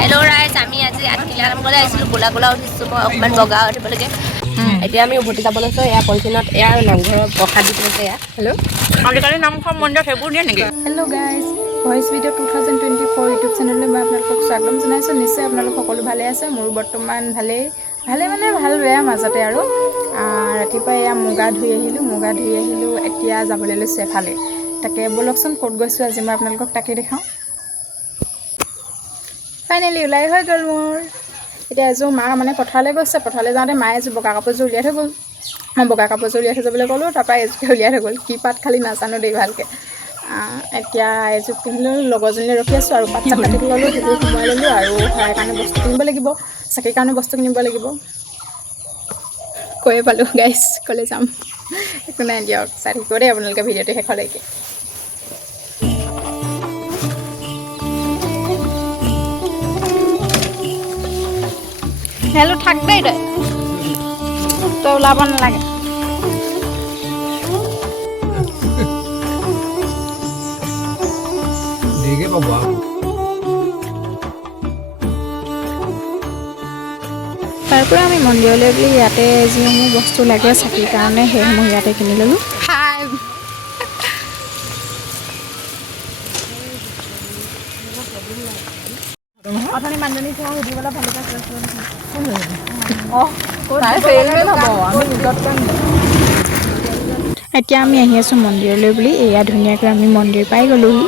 Hello' ৰাইজ, আমি আজি আঠখিলা নামঘৰলৈ আহিছিলোঁ। ক'লা ক'লা উঠিছোঁ, মই অকণমান বগা উঠিব লাগে। এতিয়া আমি উভতি যাব লৈছোঁ। এয়া পলিথিনত এয়া নামঘৰৰ প্ৰসাদ দি থৈছে। এয়া হেল্ল' আজিকালি নামঘৰ মন্দিৰত সেইবোৰ দিয়ে নেকি? Hello' guys, voice video' 2024 YouTube চেনেললৈ মই আপোনালোকক স্বাগতম জনাইছোঁ। নিশ্চয় আপোনালোক সকলো ভালে আছে। মোৰো বৰ্তমান ভালে মানে ভাল বেয়া মাজতে আৰু ৰাতিপুৱা এয়া মুগা ধুই আহিলোঁ। এতিয়া যাবলৈ লৈছোঁ এফালে। তাকে ব'লকচোন, ক'ত গৈছোঁ আজি মই আপোনালোকক তাকে দেখাওঁ। ফাইনেলি ওলাই হৈ গ'ল মোৰ। এতিয়া এযোৰ মা মানে পথাৰলৈ গৈছে। পথাৰলৈ যাওঁতে মায়ে এযোৰ বগা কাপোৰযোৰ উলিয়াই থৈ গ'ল। মই বগা কাপোৰযোৰ উলিয়াই থৈ যাবলৈ ক'লোঁ, তাৰপৰা এযোৰকে উলিয়াই থৈ গ'ল। কি পাত খালি নাজানো দেই ভালকৈ। এতিয়া এযোৰ পিন্ধি ল'লোঁ, লগৰজনীলৈ ৰখি আছোঁ আৰু পাত চাত কাটি ল'লোঁ, সেইবোৰ সোমোৱাই ল'লোঁ আৰু শৰাই কাৰণে বস্তু কিনিব লাগিব, চাকিৰ কাৰণে বস্তু কিনিব লাগিব। কৈয়ে পালোঁ গাইজ, ক'লৈ যাম। একো নাই দিয়ক, চাই থাকিব দেই আপোনালোকে ভিডিঅ'টো শেষলৈকে। হেল্ল' থাক দেই, তই ওলাব নালাগে। দেৰিকে পাব আৰু। তাৰপৰা আমি মন্দিৰলৈ বুলি ইয়াতে যিসমূহ বস্তু লাগে চাকিৰ কাৰণে সেইসমূহ ইয়াতে কিনি ল'লোঁ। হাই অথনি মানুহজনী চোৱা সুধিবলৈ ভালকৈ এতিয়া আমি আহি আছোঁ মন্দিৰলৈ বুলি। এয়া ধুনীয়াকৈ আমি মন্দিৰ পাই গ'লোহি।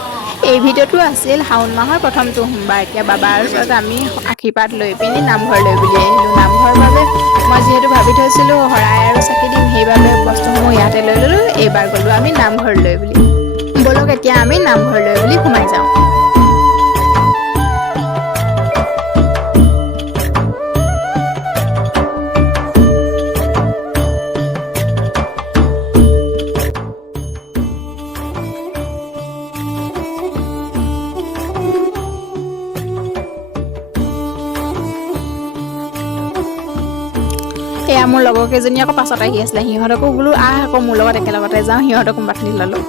এই ভিডিঅ'টো আছিল শাওণ মাহৰ প্ৰথমটো সোমবাৰ। এতিয়া বাবাৰ ওচৰত আমি আশীৰ্বাদ লৈ পিনি নামঘৰলৈ বুলি আহিলোঁ। নামঘৰৰ বাবে মই যিহেতু ভাবি থৈছিলোঁ শৰাই আৰু চাকি দিম, সেইবাবে বস্তুসমূহ ইয়াতে লৈ ল'লোঁ। এইবাৰ গ'লোঁ আমি নামঘৰলৈ বুলি। ব'লক এতিয়া আমি নামঘৰলৈ বুলি সোমাই যাওঁ। এয়া মোৰ লগৰ কেইজনী আকৌ পাছত আহি আছিলে। সিহঁতকো বোলো আকৌ মোৰ লগত একেলগতে যাওঁ, সিহঁতকো মাতি ল'লোঁ।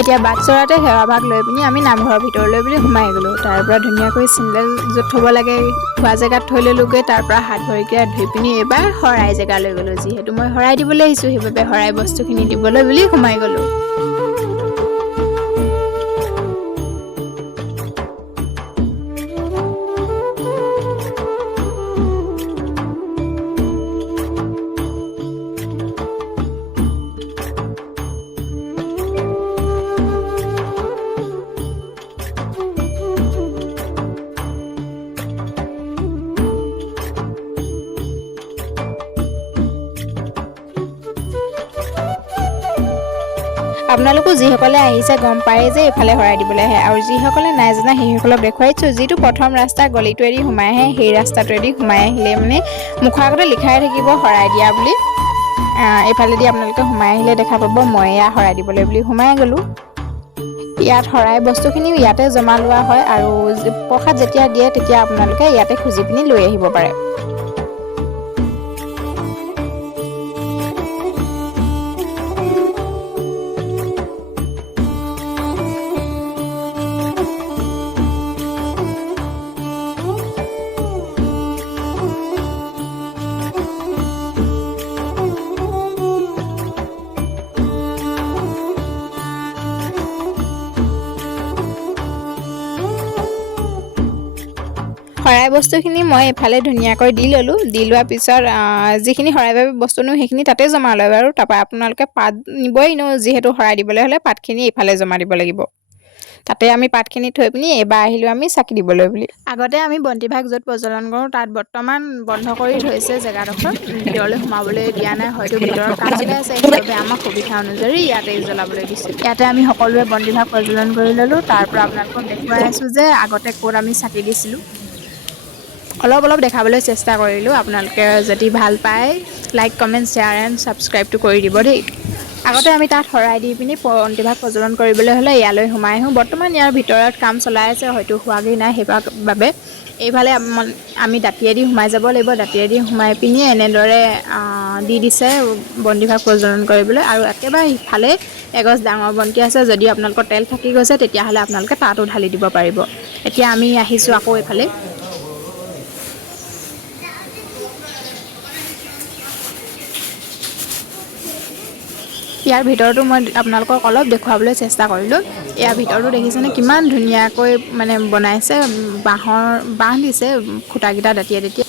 এতিয়া বাটচৰাতে সেৱাভাগ লৈ পিনি আমি নামঘৰৰ ভিতৰলৈ বুলি সোমাই গ'লোঁ। তাৰ পৰা ধুনীয়াকৈ চেণ্ডেল য'ত থ'ব লাগে থোৱা জেগাত থৈ ল'লোঁগৈ। তাৰ পৰা হাত ভৰিকেইটা ধুই পিনি এইবাৰ শৰাই জেগালৈ গ'লোঁ। যিহেতু মই শৰাই দিবলৈ আহিছোঁ, সেইবাবে শৰাই বস্তুখিনি দিবলৈ বুলি সোমাই গ'লোঁ। আপোনালোকো যিসকলে আহিছে গম পায় যে এইফালে শৰাই দিবলৈ আহে, আৰু যিসকলে নাই জনা সেইসকলক দেখুৱাইছোঁ যিটো প্ৰথম ৰাস্তা গলিটোৱেদি সোমাই আহে, সেই ৰাস্তাটোৱেদি সোমাই আহিলে মানে মুখৰ আগতে লিখাই থাকিব শৰাই দিয়া বুলি। এইফালেদি আপোনালোকে সোমাই আহিলে দেখা পাব মই এয়া শৰাই দিবলৈ বুলি সোমাই গ'লোঁ। ইয়াত শৰাই বস্তুখিনিও ইয়াতে জমা লোৱা হয়, আৰু প্ৰসাদ যেতিয়া দিয়ে তেতিয়া আপোনালোকে ইয়াতে খুজি পিনি লৈ আহিব পাৰে। শৰাই বস্তুখিনি মই এইফালে ধুনীয়াকৈ দি ল'লোঁ। দি লোৱাৰ পিছত যিখিনি শৰাই বাবে বস্তু নিওঁ সেইখিনি তাতে জমা লয় বাৰু। তাৰপৰা আপোনালোকে পাত নিবই যিহেতু শৰাই দিবলৈ হ'লে পাতখিনি এইফালে জমা দিব লাগিব। তাতে আমি পাতখিনি থৈ পিনি এইবাৰ আহিলোঁ আমি চাকি দিবলৈ বুলি। আগতে আমি বন্তিভাগ য'ত প্ৰজ্বলন কৰোঁ তাত বৰ্তমান বন্ধ কৰি থৈছে জেগাডোখৰ, ভিতৰলৈ সোমাবলৈ দিয়া নাই। হয়তো ভিতৰত কাম চলাই আছে, সেইবাবে আমাক সুবিধা অনুযায়ী ইয়াতে জ্বলাবলৈ দিছে। ইয়াতে আমি সকলোৱে বন্তিভাগ প্ৰজ্বলন কৰি ল'লোঁ। তাৰ পৰা আপোনালোকক দেখুৱাই আছোঁ যে আগতে ক'ত আমি চাকি দিছিলোঁ। অলপ দেখাবলৈ চেষ্টা কৰিলোঁ। আপোনালোকে যদি ভাল পায় লাইক, কমেণ্ট, শ্বেয়াৰ এণ্ড ছাবস্ক্ৰাইবটো কৰি দিব দেই। আগতে আমি তাত শৰাই দি পিনি অন্তিভাগ প্ৰজ্বলন কৰিবলৈ হ'লে ইয়ালৈ সোমাই আহোঁ। বৰ্তমান ইয়াৰ ভিতৰত কাম চলাই আছে, হয়তো হোৱাগৈ নাই, সেইবাবে এইফালে আমি দাঁতিয়েদি সোমাই যাব লাগিব। দাঁতিয়েদি সোমাই পিনি এনেদৰে দি দিছে বন্তিভাগ প্ৰজ্বলন কৰিবলৈ। আৰু একেবাৰে ইফালে এগছ ডাঙৰ বন্তি আছে, যদি আপোনালোকৰ তেল থাকি গৈছে তেতিয়াহ'লে আপোনালোকে তাতো ঢালি দিব পাৰিব। এতিয়া আমি আহিছোঁ আকৌ এইফালে। ইয়াৰ ভিতৰতো মই আপোনালোকক অলপ দেখুৱাবলৈ চেষ্টা কৰিলোঁ। ইয়াৰ ভিতৰতো দেখিছেনে কিমান ধুনীয়াকৈ মানে বনাইছে, বাঁহ দিছে খুঁটাকেইটা দাঁতিয়ে দাঁতিয়ে।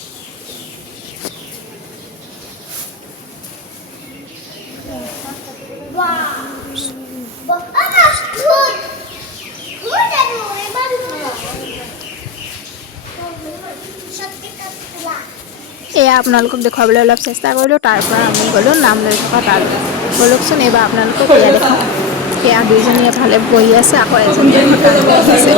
এয়া আপোনালোকক দেখুৱাবলৈ অলপ চেষ্টা কৰিলোঁ। তাৰ পৰা আমি গ'লোঁ নাম লৈ থকা তালৈ। ব'লকচোন এইবাৰ আপোনালোকক এয়া দেখাওঁ। এয়া দুইজনী এফালে বহি আছে, আকৌ এজনী আহিছে।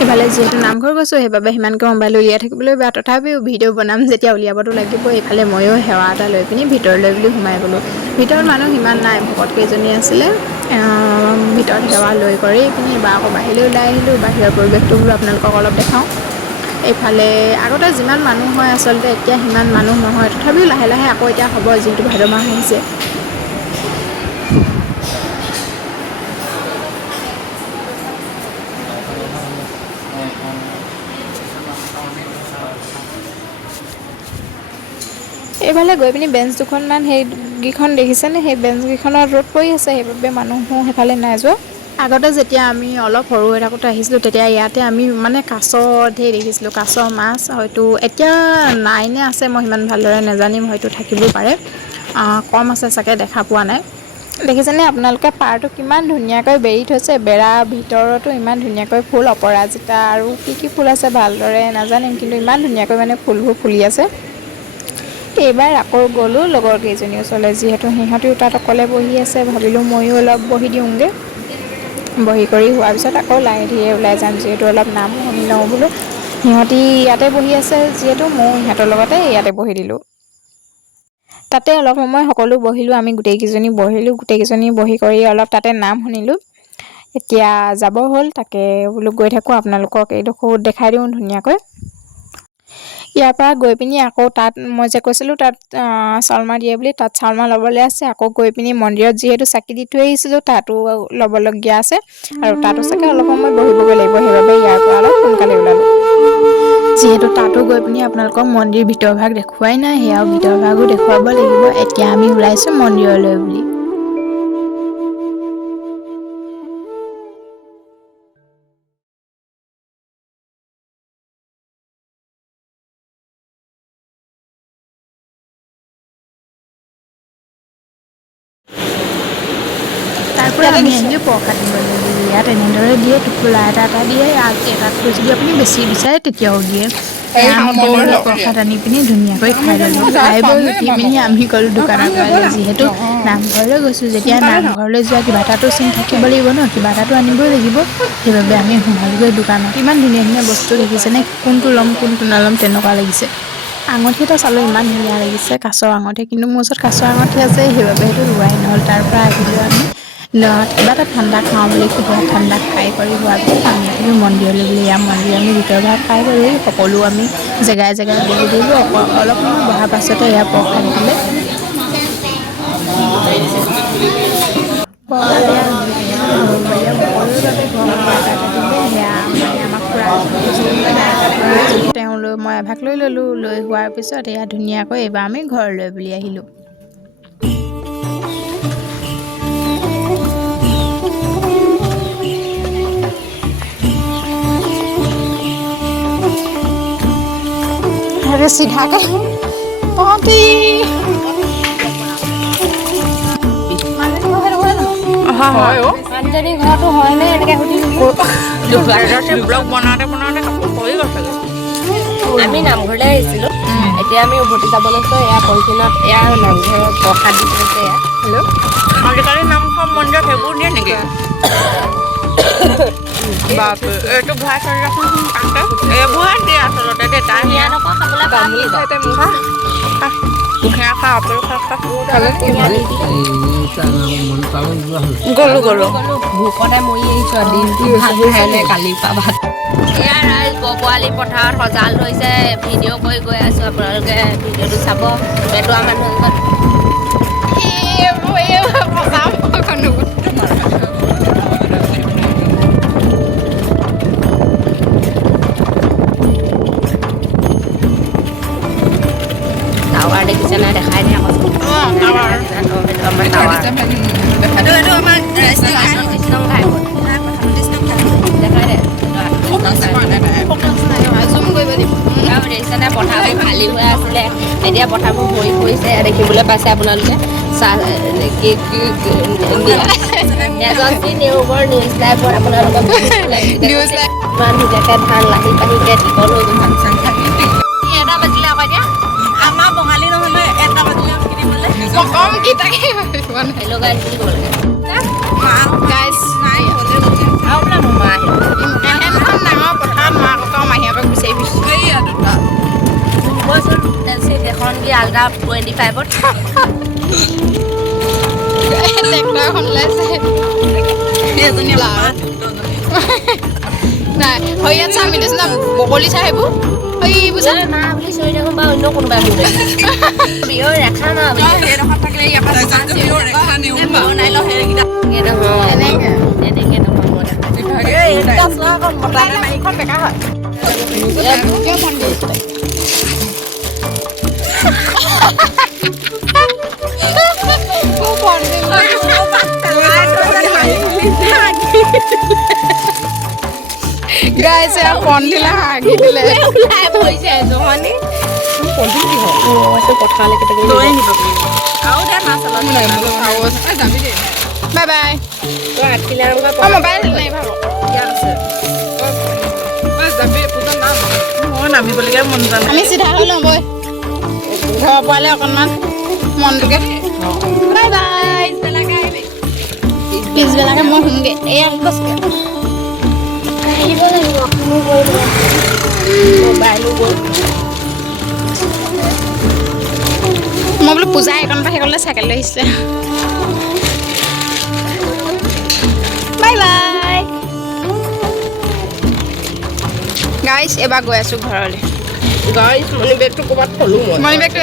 এইফালে যিহেতু নামঘৰ গৈছোঁ, সেইবাবে সিমানকৈ মোবাইল উলিয়াই থাকিবলৈ বেয়া। তথাপিও ভিডিঅ' বনাম যেতিয়া উলিয়াবতো লাগিব। এইফালে ময়ো সেৱা এটা লৈ পিনি ভিতৰলৈ বুলি সোমাই গ'লোঁ। ভিতৰত মানুহ সিমান নাই, ভকত কেইজনী আছিলে। ভিতৰত সেৱা লৈ কৰি পিনি এবাৰ আকৌ বাহিৰলৈ ওলাই আহিলোঁ। বাহিৰৰ পৰিৱেশটো বোলো আপোনালোকক অলপ দেখাওঁ। এইফালে আগতে যিমান মানুহ হয় আচলতে এতিয়া সিমান মানুহ নহয়, তথাপিও লাহে লাহে আকৌ এতিয়া হ'ব, যিহেতু ভাদ মাহ আহিছে। এইফালে গৈ পিনি বেঞ্চ দুখনমান সেইকেইখন দেখিছেনে? সেই বেঞ্চকেইখনত ৰ'দ পৰি আছে, সেইবাবে মানুহো সেইফালে নাই যোৱা। আগতে যেতিয়া আমি অলপ সৰু হৈ থাকোঁতে আহিছিলোঁ, তেতিয়া ইয়াতে আমি মানে কাছ ঢেৰ দেখিছিলোঁ। কাছ, মাছ হয়তো এতিয়া নাই নে আছে মই সিমান ভালদৰে নাজানিম, হয়তো থাকিবও পাৰে, কম আছে চাগে, দেখা পোৱা নাই। দেখিছেনে আপোনালোকে পাৰটো কিমান ধুনীয়াকৈ বেৰি থৈছে। বেৰাৰ ভিতৰতো ইমান ধুনীয়াকৈ ফুল, অপৰাজিতা আৰু কি ফুল আছে ভালদৰে নাজানিম, কিন্তু ইমান ধুনীয়াকৈ মানে ফুলবোৰ ফুলি আছে। এইবাৰ আকৌ গ'লোঁ লগৰ কেইজনীৰ ওচৰলৈ, যিহেতু সিহঁতেও তাত অকলে বহি আছে, ভাবিলোঁ ময়ো অলপ বহি দিওঁগৈ। বহি কৰি হোৱাৰ পিছত আকৌ লাহে ধীৰে ওলাই যাম, যিহেতু অলপ নাম শুনি লওঁ বোলো। সিহঁতি ইয়াতে বহি আছে যিহেতু ময়ো সিহঁতৰ লগতে ইয়াতে বহি দিলোঁ। তাতে অলপ সময় সকলো বহিলোঁ, আমি গোটেইকেইজনী বহিলোঁ। গোটেইকেইজনী বহি কৰি অলপ তাতে নাম শুনিলোঁ। এতিয়া যাব হ'ল, তাকে বোলো গৈ থাকোঁ, আপোনালোকক এইডোখৰ দেখাই দিওঁ ধুনীয়াকৈ। ইয়াৰ পৰা গৈ পিনি আকৌ তাত মই যে কৈছিলোঁ তাত চাউলমা দিয়ে বুলি, তাত চাউলমা ল'বলৈ আছে। আকৌ গৈ পিনি মন্দিৰত যিহেতু চাকি দি থৈ আহিছিলোঁ, তাতো ল'বলগীয়া আছে। আৰু তাতো চাগে অলপ সময় বহিবগৈ লাগিব, সেইবাবে ইয়াৰ পৰা অলপ সোনকালে ওলালোঁ। যিহেতু তাতো গৈ পিনি আপোনালোকক মন্দিৰ ভিতৰভাগ দেখুৱাই নাই, সেয়াও ভিতৰভাগো দেখুৱাব লাগিব। এতিয়া আমি ওলাইছোঁ মন্দিৰলৈ বুলি। তাৰপৰা আমি আহিলোঁ প্ৰসাদ দিবলৈ বুলি। ইয়াত এনেদৰে দিয়ে, টোপোলা এটা দিয়ে, এটাতকৈ যদি আপুনি বেছি বিচাৰে তেতিয়াও দিয়ে। প্ৰসাদ আনি পিনি ধুনীয়াকৈ খাই ল'লোঁ। খাই বৈ উঠি পিনি আমি গ'লোঁ দোকানৰ পৰা, যিহেতু নামঘৰলৈ গৈছোঁ যেতিয়া নামঘৰলৈ যোৱা কিবা এটাতো চিন থাকিব লাগিব ন, কিবা এটাতো আনিবই লাগিব। সেইবাবে আমি সোমালোগৈ দোকানত। ইমান ধুনীয়া ধুনীয়া বস্তু দেখিছেনে? কোনটো ল'ম কোনটো নল'ম তেনেকুৱা লাগিছে। আঙুঠি এটা চালোঁ, ইমান ধুনীয়া লাগিছে, কাছৰ আঙুঠি, কিন্তু মোৰ ওচৰত কাছৰ আঙুঠি আছে, সেইবাবে সেইটো লোৱাই নহ'ল। তাৰ পৰা আহিলোঁ আমি কিবা এটা ঠাণ্ডা খাওঁ বুলি, সেয়া ঠাণ্ডা খাই কৰি হোৱাৰ পিছত আমি আহিলোঁ মন্দিৰলৈ বুলি। ইয়াৰ মন্দিৰ আমি ভিতৰভাগ পাই গ'লোঁ। সকলো আমি জেগাই জেগাই বহি দিলোঁ। অলপ সময় বহাৰ পাছতে এয়া প্ৰসাদ দিলে। সকলোৰে বাবে ঘৰ এটা এটা দিলে, সেয়া মানে আমাক খুৰা তেওঁলৈ মই এভাগ লৈ ল'লোঁ। লৈ হোৱাৰ পিছত এয়া ধুনীয়াকৈ এইবাৰ আমি ঘৰলৈ বুলি আহিলোঁ। চিধাকৈ তহঁতি মানুহজনী ঘৰতো হয়নে এনেকৈ সুধিলোঁ। আমি নামঘৰলৈ আহিছিলোঁ, এতিয়া আমি উভতি যাব লৈছোঁ। এয়া পলিথিনত এয়া নামঘৰত প্ৰসাদ দি থৈছে। এয়া হেল্ল', আজিকালি নামঘৰ মন্দিৰত সেইবোৰ দিয়ে নেকি? বাপৰে এইটো ভৰাই থৈ ৰাখোঁ কাকে এইবোৰ দিয়ে আচলতে দেই তাৰ আকৌ খাবলৈ পাম বুলি মুখে খা আপেল খা গ'লো ভোকতে মৰি আহিছোঁ দিনটো ভাত খাই নাই কালিৰ পৰা ভাত এয়া ৰাইজ পোৱালি পথাৰত সজাল ধৰিছে ভিডিঅ' কৰি গৈ আছোঁ আপোনালোকে ভিডিঅ'টো চাব পেটুৱা মানুহ টাৱাৰ দেখিছে নাই দেখাই দিয়া কৈছোঁ পথাৰবোৰ খালী হৈ আছিলে এতিয়া পথাৰবোৰ ভৰি পৰিছে দেখিবলৈ পাইছে আপোনালোকে নিউজৰ নিউজ লাইভত আপোনালোকক ইমান ধুনীয়াকৈ ধান লাহি পাহিকৈ দীঘল হৈ গ'ল এটা বাজিলে আকৌ এতিয়া আমাৰ বঙালী নহ'লে এটা বাজিলে কিনিবলৈ কম কি তাকে হেল্ল' গাইজ বুলি ক'ব লাগে গাইজ নাই হ'লে আৰু বোলে মোৰ মা আহিব ডাঙৰ পথাৰত মা ককাও মাহীয়েকক বিচাৰি ফুৰিছোঁ এইয়া দুটা এখন কি আল্ট্ৰা 25ত ট্ৰেক্টৰ এখন ওলাইছে নাই হৈ আছে আমি দেখিছোঁ না বকলি চাই সেইবোৰ বুজা মা বুলি চৰি দেখোন বা অন্য কোনোবাই মোৰ বিয়ৰ ৰেখা মা বুলি সেইডোখৰত থাকিলে ইয়াৰ পৰা বনাই লওঁ সেইকেইটা এনেকৈ মাৰিখন বেকা হয় গাইছে পন্দিলা হাগি দিলে ওলাই পৰিছে জহনি পন্দিল কি হয় আছে পথাৰলৈকে লৈ আহিব আৰু দে মাছ যাবি দে বাই বাই তই আঠিলে মোবাইল নাই ভাব মই নামিবলগীয়া মন যোৱা নাই আমি চিধা হৈ লওঁ বৈ ঘৰ পোৱালে অকণমান মনটোকে বাই বাই পিছবেলাকে মই শুনগে এয়া কৈছোঁ আহিব লাগিব মোবাইলো গ'ল মই বোলো পূজা এইকণ পৰা সেইকণলৈ চাইকেল লৈ আহিছিলে বাই বাই গাইছ এবাৰ গৈ আছোঁ ঘৰলৈ গাইজ মানি বেগটো ক'ৰবাত থলোঁ মই মানি বেগটো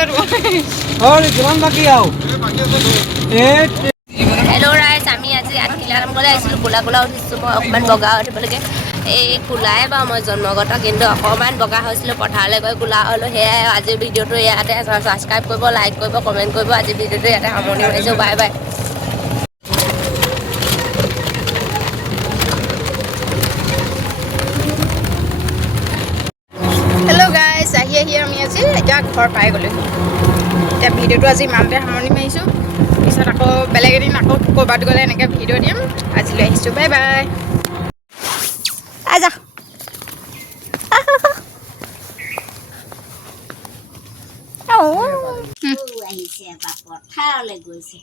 কিমান বাকী আৰু হেল্ল' ৰাইজ আমি আজি আঠখিলা নামলৈ আহিছিলোঁ কোলা কোলা উঠিছোঁ মই অকণমান বগা উঠিবলৈকে এই কোলাই বাৰু মই জন্মগত কিন্তু অকণমান বগা হৈছিলোঁ পথাৰলৈ গৈ কোলা হ'লোঁ সেয়াই আজিৰ ভিডিঅ'টো ইয়াতে ছাবস্ক্ৰাইব কৰিব লাইক কৰিব কমেণ্ট কৰিব আজিৰ ভিডিঅ'টো ইয়াতে সামৰণি মাৰিছোঁ বাই বাই হেল্ল' গাইছ আহি আমি আজি এতিয়া ঘৰ পাই গ'লোঁ এতিয়া ভিডিঅ'টো আজি ইমানতে সামৰণি মাৰিছোঁ পিছত আকৌ বেলেগ এদিন আকৌ ক'ৰবাত গ'লে এনেকৈ ভিডিঅ' দিম আজিলৈ আহিছোঁ বাই বাই আজা আহিছে পথাৰলৈ গৈছে